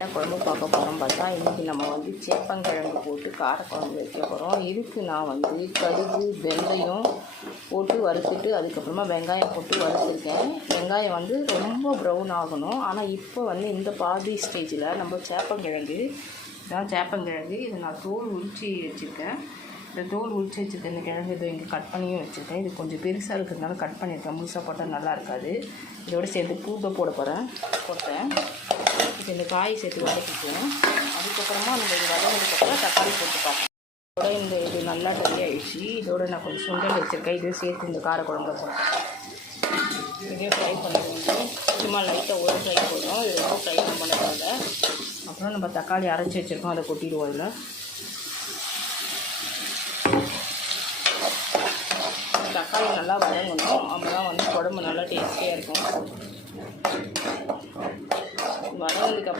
என்ன குழம்பு பார்க்க போகிறோம் பார்த்தா இன்றைக்கி நம்ம வந்து சேப்பங்கிழங்கு போட்டு காரக்குழம்பு வைக்க போகிறோம். இதுக்கு நான் வந்து கடுகு வெந்தயம் போட்டு வறுத்துட்டு அதுக்கப்புறமா வெங்காயம் போட்டு வறுத்துருக்கேன். வெங்காயம் வந்து ரொம்ப ப்ரௌன் ஆகணும். ஆனால் இப்போ வந்து இந்த பாதி ஸ்டேஜில் நம்ம சேப்பங்கிழங்கு இதை நான் தோல் உரிச்சி வச்சுருக்கேன். இந்த தோல் உரிச்சி வச்சுருக்கேன். இந்த கிழங்கு இதை இங்கே கட் பண்ணியும் வச்சுருக்கேன். இது கொஞ்சம் பெருசாக இருக்கிறதுனால கட் பண்ணியிருக்கேன். முழுசாக போட்டால் நல்லா இருக்காது. இதோடு சேர்த்து பூண்டை போட்டேன். இப்போ இந்த காய் சேர்த்து வதக்கிக்குவோம். அதுக்கப்புறமா நம்ம இது வதங்கினதுக்கப்புறம் தக்காளி போட்டு பார்ப்போம். இதோட இது நல்லா ட்ரை ஆகிடுச்சு. இதோட நான் கொஞ்சம் சுண்டல் வச்சுருக்கேன். இதையும் சேர்த்து இந்த காரக்குழம்புல போட்டேன். இதையும் ஃப்ரை பண்ணிடுவோம். சும்மா லைட்டாக ஒரு ஃப்ரை போதும். இது ரொம்ப ஃப்ரை பண்ணதால அப்புறம் நம்ம தக்காளி அரைச்சி வச்சுருக்கோம். அதை கொட்டிடுவோம். அதில் தக்காளி நல்லா வதங்கணும். அப்போ தான் வந்து குழம்பு நல்லா டேஸ்டியாக இருக்கும். வதங்கினதுக்கப்புறம்